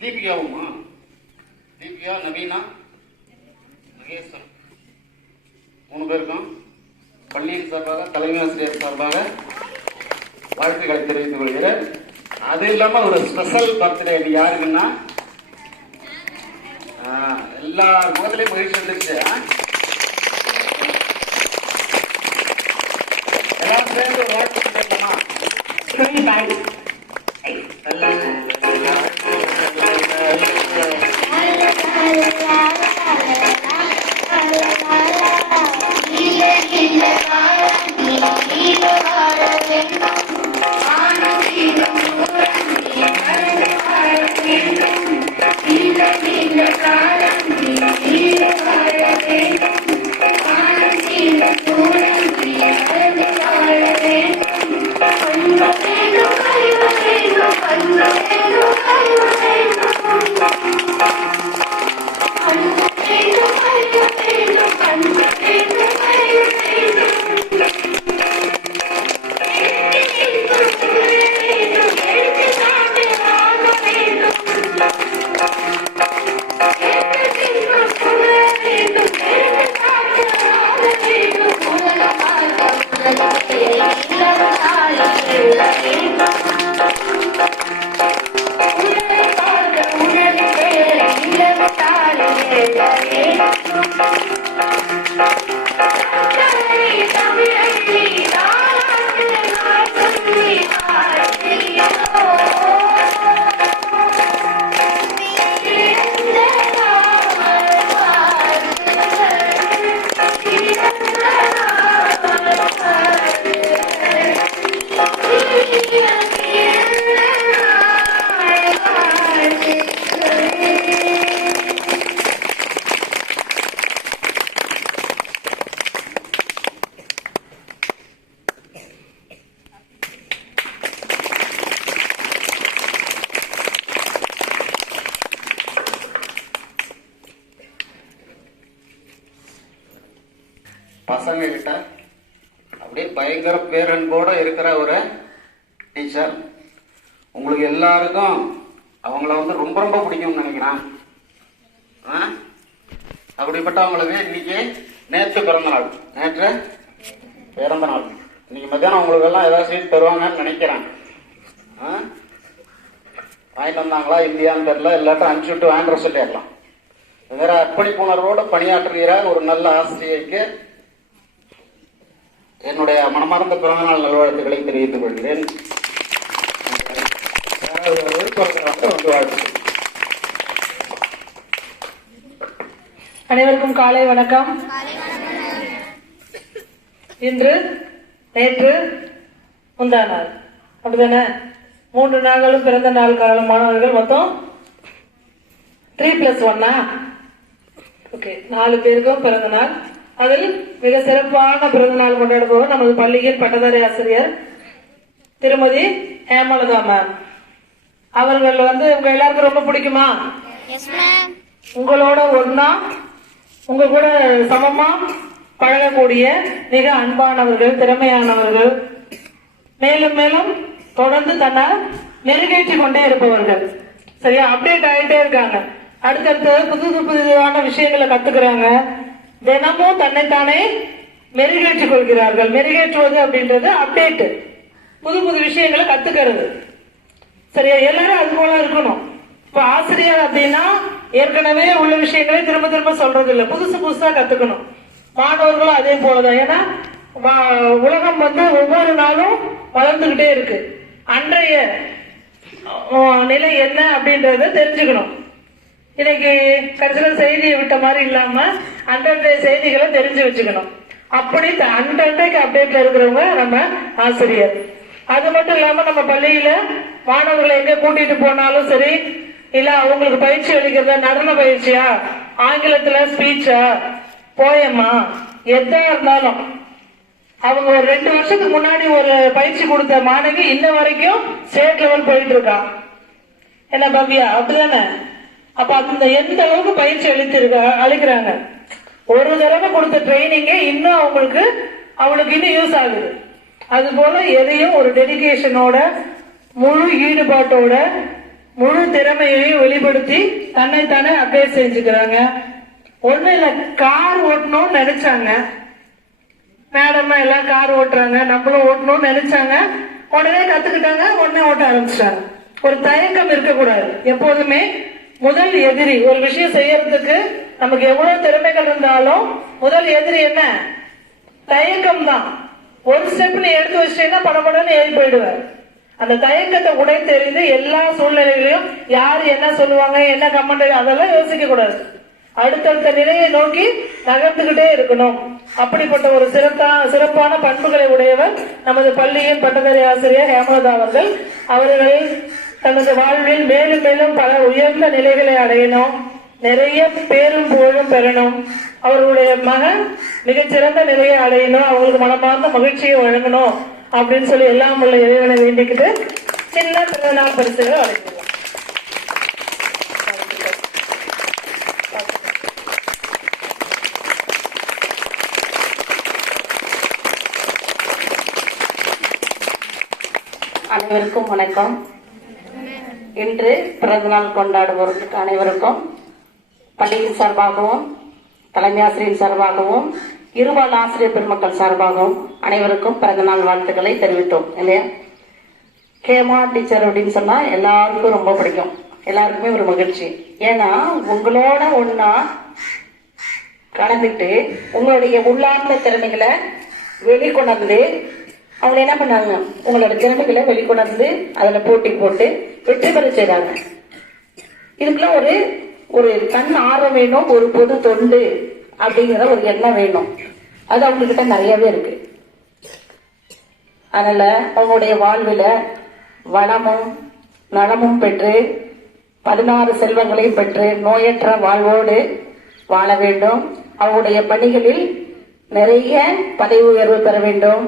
தீபிகாவுமா? தீபிகா நவீனா? மகேஸ்வரன். மூணு பேருக்கும் பள்ளியின் சார்பாக தலைமை ஆசிரியர் சார்பாக வாழ்த்துக்களை தெரிவித்துக் கொள்கிறேன். அது இல்லாம ஒரு ஸ்பெஷல் பர்த்டே யாருக்குன்னா ஆ, எல்லா முகத்திலையும் மகிழ்ச்சி வந்துருச்சு? எல்லாரும் சேர்ந்து ஒரு வாழ்த்து சொல்லலாமா Thank you. பசங்க கிட்ட அப்படியே பயங்கர பேரன்போட இருக்கிற ஒரு டீச்சர் உங்களுக்கு எல்லாருக்கும் அவங்கள வந்து ரொம்ப ரொம்ப பிடிக்கும்னு நினைக்கிறேன். ஆ? அப்படிப்பட்டவங்களுக்கு இன்னைக்கு நேற்று பிறந்த நாள் நேற்று பிறந்த நாள் இன்னைக்கு மத்தியானம் உங்களுக்கு எல்லாம் ஏதாவது சீட் தருவாங்கன்னு நினைக்கிறேன். ஆ? வாங்கிட்டு வந்தாங்களா இல்லையான்னு தெரியல. எல்லாத்தையும் அனுப்பிச்சு விட்டு வாங்கிட்டு சொல்லிடலாம். வேற அர்ப்பணிப்புணர்வோடு பணியாற்றுகிற ஒரு நல்ல ஆசிரியைக்கு என்னுடைய மனமார்ந்த பிறந்தநாள் நல்வாழ்த்துக்களை தெரிவித்துக் கொள்கிறேன். அனைவருக்கும் காலை வணக்கம். இன்று நேற்று முந்தா நாள். அப்படிதானே? மூன்று நாள்களும் பிறந்த நாள் காலம் மாணவர்கள் மொத்தம் த்ரீ பிளஸ் ஒன்னா ஓகே நாலு பேருக்கும் பிறந்த நாள். அதில் மிக சிறப்பான பிறந்த நாள் கொண்டாடுபவர் நமது பள்ளியின் பட்டதாரி ஆசிரியர் திருமதி ஹேமலதா மேம் அவர்கள் வந்து உங்க எல்லாருக்கும் ரொம்ப பிடிக்குமா? உங்களோட ஒன்னா உங்க கூட சமமா பழகக்கூடிய மிக அன்பானவர்கள் திறமையானவர்கள். மேலும் மேலும் தொடர்ந்து தன்னை மெருகேற்றி கொண்டே இருப்பவர்கள். சரியா? அப்டேட் ஆயிட்டே இருக்காங்க. அடுத்தடுத்து புது புதுவான விஷயங்களை கத்துக்கிறாங்க. தினமும் தன்னைத்தானே மெருகேற்றிக் கொள்கிறார்கள் மெருகேற்றுவது அப்படின்றது அப்டேட் புது புது விஷயங்களை கத்துக்கிறது. சரியா? எல்லாரும் அது போல இருக்கணும். இப்ப ஆசிரியர் அப்படின்னா ஏற்கனவே உள்ள விஷயங்களை திரும்ப திரும்ப சொல்றது இல்லை புதுசு புதுசா கத்துக்கணும். மாணவர்களும் அதே போலதான். ஏன்னா உலகம் வந்து ஒவ்வொரு நாளும் வளர்ந்துகிட்டே இருக்கு. அன்றைய நிலை என்ன அப்படின்றத தெரிஞ்சுக்கணும். இன்னைக்கு கடைசியில் செய்தியை விட்ட மாதிரி இல்லாம அன்றன்றைய செய்திகளை தெரிஞ்சு வச்சுக்கணும். அப்படி த- அன்றன்றைக்கு அப்டேட்ல இருக்கிறவங்க நம்ம ஆசிரியர். அது மட்டும் இல்லாம நம்ம பள்ளியில மாணவர்களை எங்க கூட்டிட்டு போனாலும் சரி இல்ல அவங்களுக்கு பயிற்சி அளிக்கிறத நடன பயிற்சியா ஆங்கிலத்துல ஸ்பீச்சா போயமா எதா இருந்தாலும் அவங்க ஒரு ரெண்டு வருஷத்துக்கு முன்னாடி ஒரு பயிற்சி கொடுத்த மாணவி இன்ன வரைக்கும் ஸ்டேட் லெவல் போயிட்டு இருக்கா. என்ன பவ்யா அப்படிதானே அப்ப அந்த எந்த அளவுக்கு பயிற்சி அளித்திருக்க அளிக்கிறாங்க? ஒரு தடவை கொடுத்த ட்ரைனிங்கே இன்னும் அவங்களுக்கு அவளுக்கு இன்னும் யூஸ் ஆகுது. அது போல எதையும் ஒரு டெடிகேஷனோட முழு ஈடுபாட்டோட முழு திறமையையும் வெளிப்படுத்தி தன்னைத்தானே அப்டேட் செஞ்சுக்கிறாங்க. ஒண்ணு இல்ல கார் ஓட்டணும்னு நினைச்சாங்க. மேடம் எல்லாம் கார் ஓட்டுறாங்க நம்மளும் ஓட்டணும்னு நினைச்சாங்க. உடனே கத்துக்கிட்டாங்க உடனே ஓட்ட ஆரம்பிச்சிட்டாங்க. ஒரு தயக்கம் இருக்கக்கூடாது. எப்போதுமே முதல் எதிரி ஒரு விஷயம் செய்யறதுக்கு நமக்கு எவ்வளவு திறமைகள் இருந்தாலும் முதல் எதிரி என்ன? தயக்கம் தான் ஒரு ஸ்டெப் நீ எடுத்து வச்சிட்டேன்னா படபடன்னு ஏறி போயிடுவேன். அந்த தயக்கத்தை உடை தெரிந்து எல்லா சூழ்நிலைகளையும் யார் என்ன சொல்லுவாங்க என்ன கமெண்ட் அதெல்லாம் யோசிக்க கூடாது. அடுத்தடுத்த நிலையை நோக்கி நகர்ந்துகிட்டே இருக்கணும். அப்படிப்பட்ட ஒரு சிறப்பான சிறப்பான பண்புகளை உடையவர் நமது பள்ளியின் பட்டதாரி ஆசிரியர் ஹேமலதா அவர்கள். அவர்கள் தனது வாழ்வில் மேலும் மேலும் பல உயர்ந்த நிலைகளை அடையணும். நிறைய பேரும் புகழும் பெறணும். அவர்களுடைய மகன் மிகச்சிறந்த நிலையை அடையணும். அவங்களுக்கு மனமார்ந்த மகிழ்ச்சியை வழங்கணும் அப்படின்னு சொல்லி எல்லாம் உள்ள இறைவனை வேண்டிக்கிட்டு சின்ன பிறந்தநாள் பரிசுகளை வழங்கிடுவோம். அனைவருக்கும் வணக்கம். இன்று பிறந்தநாள் கொண்டாடுபவர்களுக்கு அனைவருக்கும் பள்ளியின் சார்பாகவும் தலைமை ஆசிரியர் சார்பாகவும் இருபால் ஆசிரியர் பெருமக்கள் சார்பாகவும் அனைவருக்கும் பிறந்தநாள் வாழ்த்துக்களை தெரிவித்தோம் இல்லையா? கேமா டீச்சர் அப்படின்னு சொன்னா எல்லாருக்கும் ரொம்ப பிடிக்கும். எல்லாருக்குமே ஒரு மகிழ்ச்சி. ஏன்னா உங்களோட ஒன்னா கலந்துட்டு உங்களுடைய உள்ளார்ந்த திறமைகளை வெளிக்கொணர்ந்து அவங்க என்ன பண்ணாங்க? உங்களோட திறமைகளை வெளிக்கொணர்ந்து அதுல போட்டி போட்டு வெற்றி பெற செய்றாங்க இதுக்கெல்லாம் ஒரு ஒரு தன் ஆர்வம் வேணும் ஒரு பொது தொண்டு அப்படிங்கிற ஒரு எண்ணம் வேணும். அது அவங்கக்கிட்ட நிறையவே இருக்கு. அதனால அவங்களுடைய வாழ்வில் வளமும் நலமும் பெற்று பதினாறு செல்வங்களையும் பெற்று நோயற்ற வாழ்வோடு வாழ வேண்டும். அவருடைய பணிகளில் நிறைய பதவி உயர்வு பெற வேண்டும்.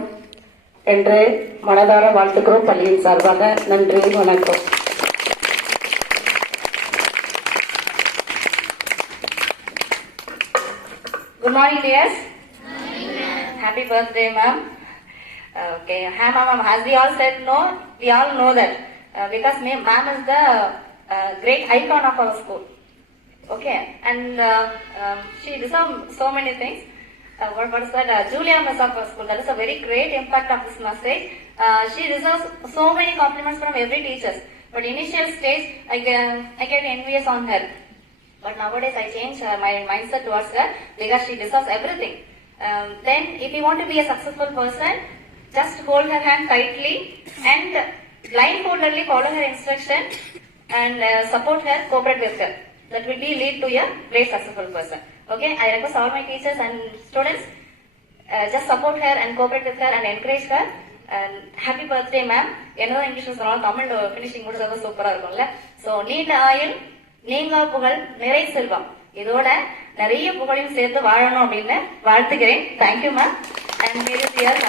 என்று மனதார வாழ்த்துக்கிறோம் பள்ளியின் சார்பாக நன்றி வணக்கம் Good morning, dears. Happy birthday, ma'am. Uh, Okay, hi, ma'am. As we all said, no, we all know that uh, because ma'am ma'am is the uh, great icon of our school. Okay, and uh, um, Uh, what, what is that? Uh, Julia school. That is a very great impact of this message. Uh, she deserves so many compliments from every teacher. But initial stage, I get, I get envious on her. But nowadays I change uh, my mindset towards her because she deserves everything. Um, then if you want to be a successful person, just hold her hand tightly and blindfoldedly follow her instruction and uh, support her, cooperate with her. That will be lead to a great successful person. Okay, I request all my teachers and students uh, just support her and cooperate with her and encourage her. And happy birthday ma'am என்னதான் English சொன்னாலும் Tamil finishing முடிச்சது சூப்பரா இருக்கும்ல. So நீண்ட ஆயுள் நீங்கா புகழ் நிறை செல்வம். இதோட நிறைய புகழையும் சேர்த்து வாழணும் அப்படின்னு வாழ்த்துக்கிறேன் thank you ma'am and merry year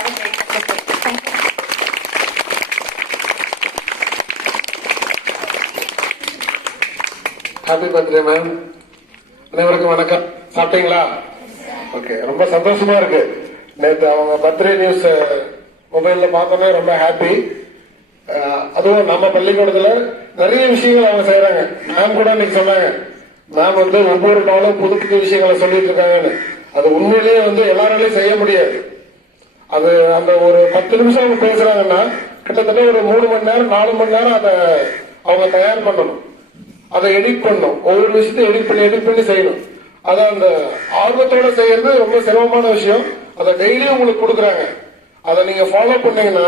happy birthday ma'am அனைவருக்கும் வணக்கம். சாப்பிட்டீங்களா? ஓகே ரொம்ப சந்தோஷமா இருக்கு. நேற்று அவங்க பர்த்டே நியூஸ் மொபைல்ல பார்த்தோன்னே ரொம்ப ஹாப்பி அதுவும் நம்ம பள்ளிக்கூடத்துல நிறைய விஷயங்கள் அவங்க செய்யறாங்க மேம் கூட இன்னைக்கு சொன்னாங்க. மேம் வந்து ஒவ்வொரு நாளும் புது புது விஷயங்களை சொல்லிட்டு இருக்காங்கன்னு. அது உண்மையிலேயே வந்து எல்லாராலையும் செய்ய முடியாது. அது அந்த ஒரு பத்து நிமிஷம் அவங்க பேசுறாங்கன்னா கிட்டத்தட்ட ஒரு மூணு மணி நேரம் நாலு மணி நேரம் அதை அவங்க தயார் பண்ணணும். அதை எடிட் பண்ணணும். ஒவ்வொரு விஷயத்தையும் எடிட் பண்ணி எடிட் பண்ணி செய்யணும். அதை அந்த ஆர்வத்தோட செய்யறது ரொம்ப சிரமமான விஷயம். அதை டெய்லியும் உங்களுக்கு கொடுக்குறாங்க. அதை நீங்க ஃபாலோ பண்ணீங்கன்னா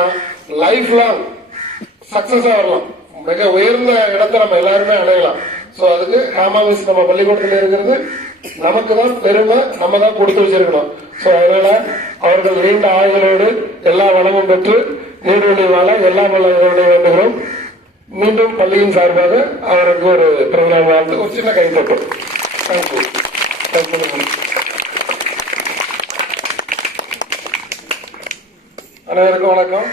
லைஃப் லாங் சக்சஸா வரலாம். மிக உயர்ந்த இடத்தை நம்ம எல்லாருமே அடையலாம். சோ அதுக்கு ஹேமாவிஸ் நம்ம பள்ளிக்கூடத்துல இருக்கிறது நமக்கு தான் பெருமை நம்ம தான் கொடுத்து வச்சிருக்கணும். சோ அதனால அவர்கள் நீண்ட ஆயுதலோடு எல்லா வளமும் பெற்று நீர்வழி வாழ எல்லா வளங்களுடைய வேண்டுகிறோம். மீண்டும் பள்ளியின் சார்பாக அவருக்கு ஒரு பிறந்தநாள் வாழ்ந்து ஒரு சின்ன கைத்தட்டு. தேங்க்யூ தேங்க்யூ அனைவருக்கும் வணக்கம்.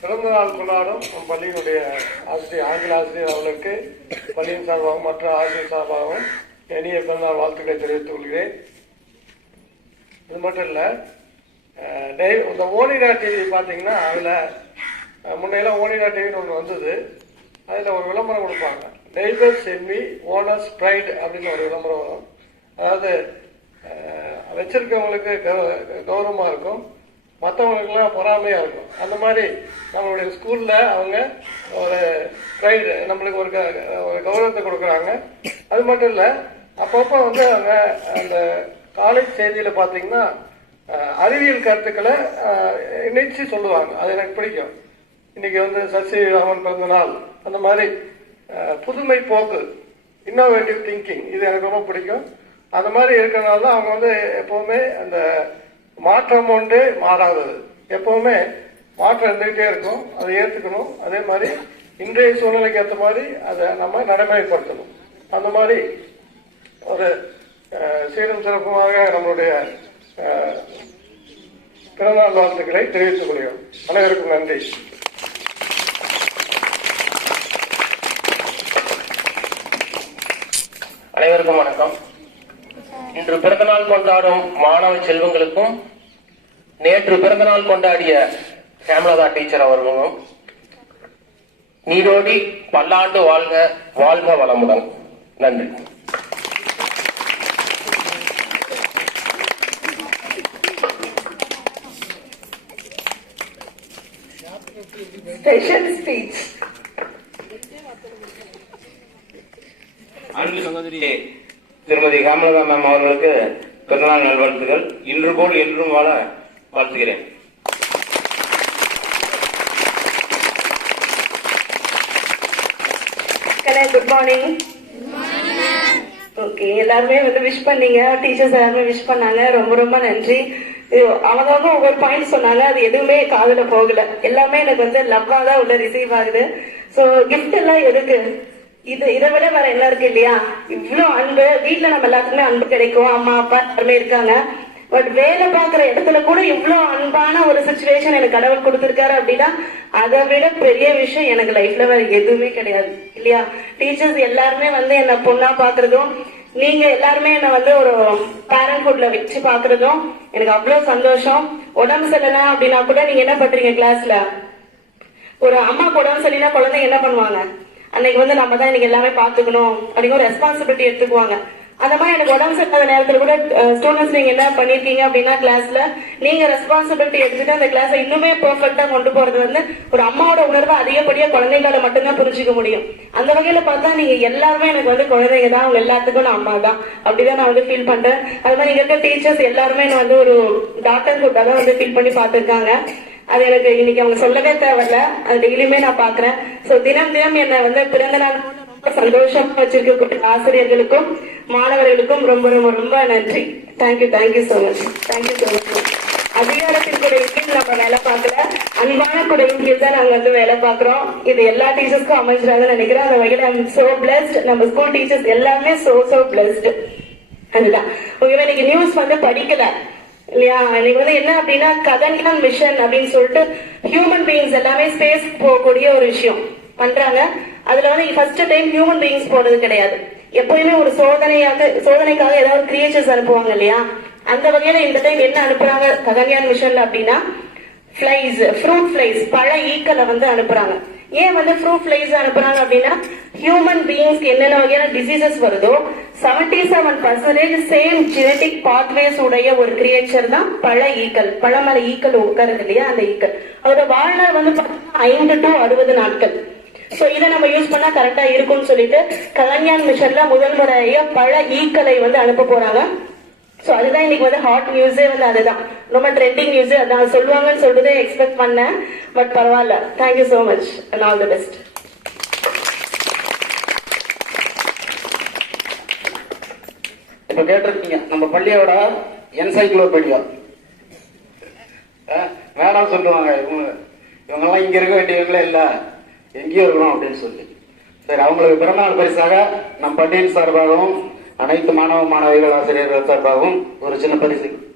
பிறந்த நாள் கொண்டாடும் நம் பள்ளியினுடைய ஆசிரியர் ஆங்கில ஆசிரியர் அவர்களுக்கு பள்ளியின் சார்பாகவும் மற்ற ஆசிரியர் சார்பாகவும் இனிய பிறந்தநாள் வாழ்த்துக்களை தெரிவித்துக் கொள்கிறேன். இது மட்டும் இல்லை இந்த ஓனிடா டிவி பார்த்தீங்கன்னா அதில் முன்னையெல்லாம் ஓனிடா டிவின்னு ஒன்று வந்தது. அதில் ஒரு விளம்பரம் கொடுப்பாங்க. ரெயில்வேஸ் எம்மி ஓனர்ஸ் ப்ரைட் அப்படின்னு ஒரு விளம்பரம் வரும். அதாவது வச்சிருக்கவங்களுக்கு கௌ- இருக்கும். மற்றவங்களுக்குலாம் பொறாமையாக இருக்கும். அந்த மாதிரி நம்மளுடைய ஸ்கூலில் அவங்க ஒரு ப்ரைடு நம்மளுக்கு ஒரு க- ஒரு கௌரவத்தை கொடுக்குறாங்க. அது மட்டும் இல்லை அப்பப்போ வந்து அவங்க அந்த காலேஜ் செய்தியில் பார்த்தீங்கன்னா அறிவியல் கருத்துக்களை இணைச்சு சொல்லுவாங்க. அது எனக்கு பிடிக்கும். இன்னைக்கு வந்து சசி ராமன் பிறந்த நாள். அந்த மாதிரி புதுமை போக்கு. இன்னோவேட்டிவ் திங்கிங் இது எனக்கு ரொம்ப பிடிக்கும். அந்த மாதிரி இருக்கிறனால தான் அவங்க வந்து எப்பவுமே அந்த மாற்றம் ஒன்றே மாறாதது. எப்பவுமே மாற்றம் இருந்துகிட்டே இருக்கும். அதை ஏற்றுக்கணும் அதே மாதிரி இன்றைய சூழ்நிலைக்கு ஏற்ற மாதிரி அதை நம்ம நடைமுறைப்படுத்தணும். அந்த மாதிரி ஒரு சீரும் சிறப்புமாக நம்மளுடைய பிறந்தநாள் வாழ்த்துக்களை தெரிவித்துக் கொள்கிறோம். அனைவருக்கும் நன்றி. அனைவருக்கும் வணக்கம். இன்று பிறந்தநாள் கொண்டாடும் மாணவ செல்வங்களுக்கும் நேற்று பிறந்தநாள் கொண்டாடிய ஹேமலதா டீச்சர் அவர்களும் நீரோடி பல்லாண்டு வாழ்க வாழ்க வளமுடன். நன்றி. ஸ்பெஷல் ஸ்பீச் அன்பு சகோதரி திருமதி காமலதா மேம் அவர்களுக்கு பிறந்தநாள் நல்வாழ்த்துகள் இன்று போல் என்றும் வாழ வாழ்த்துகிறேன். குட் மார்னிங் ஓகே எல்லாருமே வந்து விஷ் பண்ணீங்க. டீச்சர்ஸ் எல்லாருமே விஷ் பண்ணாங்க. ரொம்ப ரொம்ப நன்றி. அவங்க ஒவ்வொரு பாயிண்ட் சொன்னாங்க. அது எதுவுமே காதல போகல. எல்லாமே எனக்கு வந்து லவ்வா தான் உள்ள ரிசீவ் ஆகுது. ஸோ கிஃப்ட் எல்லாம் எதுக்கு? இது இதை விட வேற என்ன இருக்கு இல்லையா? இவ்வளவு அன்பு. வீட்டுல நம்ம எல்லாத்துக்குமே அன்பு கிடைக்கும். அம்மா அப்பா எல்லாருமே இருக்காங்க. பட் வேலை பார்க்குற இடத்துல கூட இவ்வளவு அன்பான ஒரு சுச்சுவேஷன் எனக்கு கடவுள் கொடுத்திருக்காரு அப்படின்னா அதை விட பெரிய விஷயம் எனக்கு லைஃப்ல வேற எதுவுமே கிடையாது. இல்லையா? டீச்சர்ஸ் எல்லாருமே வந்து என்ன பொண்ணா பாக்குறதும் நீங்க எல்லாருமே என்ன வந்து ஒரு பேரண்ட்ஹுட்ல வச்சு பாக்குறதும் எனக்கு அவ்வளவு சந்தோஷம். உடம்பு சரியில்லை அப்படின்னா கூட நீங்க என்ன பண்றீங்க கிளாஸ்ல ஒரு அம்மா உடம்பு சரியில்லைன்னா குழந்தைங்க என்ன பண்ணுவாங்க? அன்னைக்கு வந்து நம்ம தான் இன்னைக்கு எல்லாமே பாத்துக்கணும் அப்படிங்கிற ரெஸ்பான்சிபிலிட்டி எடுத்துக்குவாங்க. அந்த மாதிரி எனக்கு உடம்பு சரியில்லாத நேரத்துல கூட ஸ்டூடெண்ட்ஸ் நீங்க என்ன பண்ணிருக்கீங்க அப்படின்னா கிளாஸ்ல நீங்க ரெஸ்பான்சிபிலிட்டி எடுத்துட்டு அந்த கிளாஸை இன்னுமே பெர்ஃபெக்டா கொண்டு போறது வந்து ஒரு அம்மாவோட உணர்வை அதிகப்படியா குழந்தைங்களால மட்டும்தான் புரிஞ்சுக்க முடியும். அந்த வகையில பார்த்தா நீங்க எல்லாருமே எனக்கு வந்து குழந்தைங்க தான் அவங்க எல்லாத்துக்கும் நான் அம்மா தான். அப்படிதான் நான் வந்து ஃபீல் பண்றேன். அது மாதிரி இங்க இருக்க டீச்சர்ஸ் எல்லாருமே என்னை வந்து ஒரு டாக்டர் கூட்டா தான் வந்து ஃபீல் பண்ணி பார்த்துருக்காங்க. அது எனக்கு இன்னைக்கு அவங்க சொல்லவே தேவையில்ல. அது டெய்லியுமே நான் பாக்குறேன். சோ தினம் தினம் என்னை வந்து பிறந்த நாள் ரொம்ப வச்சிருக்கக்கூடிய ஆசிரியர்களுக்கும் மாணவர்களுக்கும் ரொம்ப ரொம்ப ரொம்ப நன்றி. Thank you thank you so much thank you so much அதிகாரத்தின் குடையின் நம்ம வேலை பார்க்கல? அன்பான குடையின் கீழ் தான் நாங்க வந்து வேலை பார்க்கிறோம். இது எல்லா டீச்சர்ஸ்க்கும் அமைஞ்சிடாதுன்னு நினைக்கிறேன். அந்த வகையில் ஐம் சோ பிளஸ்ட் நம்ம ஸ்கூல் டீச்சர்ஸ் எல்லாமே சோ சோ பிளஸ்ட் அதுதான். ஓகேவா இன்னைக்கு நியூஸ் வந்து படிக்கல. இல்லையா? இன்னைக்கு வந்து என்ன அப்படின்னா ககன்யான் மிஷன் அப்படின்னு சொல்லிட்டு ஹியூமன் பீயிங்ஸ் எல்லாமே ஸ்பேஸ் போகக்கூடிய ஒரு விஷயம். பண்றாங்க. அதுல வந்து ஃபர்ஸ்ட் டைம் ஹியூமன் பீயிங்ஸ் போறது கிடையாது. எப்பயுமே ஒரு சோதனையாக சோதனைக்காக ஏதாவது கிரியேச்சர்ஸ் அனுப்புவாங்க இல்லையா? அந்த வகையில இந்த டைம் என்ன அனுப்புறாங்க ககன்யான் மிஷன்ல அப்படின்னா ஃபிளைஸ் ஃப்ரூட் ஃபிளைஸ் பழ ஈக்களை வந்து அனுப்புறாங்க. ஏன் வந்து ஃப்ரூட் ஃபிளைஸ் அனுப்புறாங்க அப்படின்னா ஹியூமன் பீயிங்ஸ்க்கு என்னென்ன வகையான டிசீசஸ் வருதோ seventy seven percentage same genetic pathways உடைய ஒரு கிரியேச்சர் தான் பழ ஈக்கள். பழமர ஈக்கள் உட்காருது இல்லையா? அந்த ஈக்கள். அதோட வாழ்நாள் வந்து பார்த்தீங்கன்னா ஐந்து டு அறுபது நாட்கள். சோ இதை நம்ம யூஸ் பண்ணா கரெக்டா இருக்கும்னு சொல்லிட்டு கலைஞான் மிஷன்ல முதல் முறையா பழ ஈக்களை வந்து அனுப்ப போறாங்க. ஸோ அதுதான் இன்னைக்கு வந்து ஹாட் நியூஸே வந்து அதுதான். ரொம்ப ட்ரெண்டிங் நியூஸ் அதான் சொல்லுவாங்கன்னு சொல்லிட்டு எக்ஸ்பெக்ட் பண்ணேன். பட் பரவாயில்ல. Thank you so much and all the best இப்போ கேட்டிருக்கீங்க. நம்ம பள்ளியோட என்சைக்ளோபீடியா வேணாம் சொல்லுவாங்க. இவங்க இவங்கெல்லாம் இங்கே இருக்க வேண்டியவங்களே இல்லை. எங்கேயோ இருக்கணும் அப்படின்னு சொல்லி. சரி அவங்களுக்கு பிறந்தநாள் பரிசாக நம் பள்ளியின் சார்பாகவும் அனைத்து மாணவ மாணவிகள் ஆசிரியர்கள் சார்பாகவும் ஒரு சின்ன பரிசு.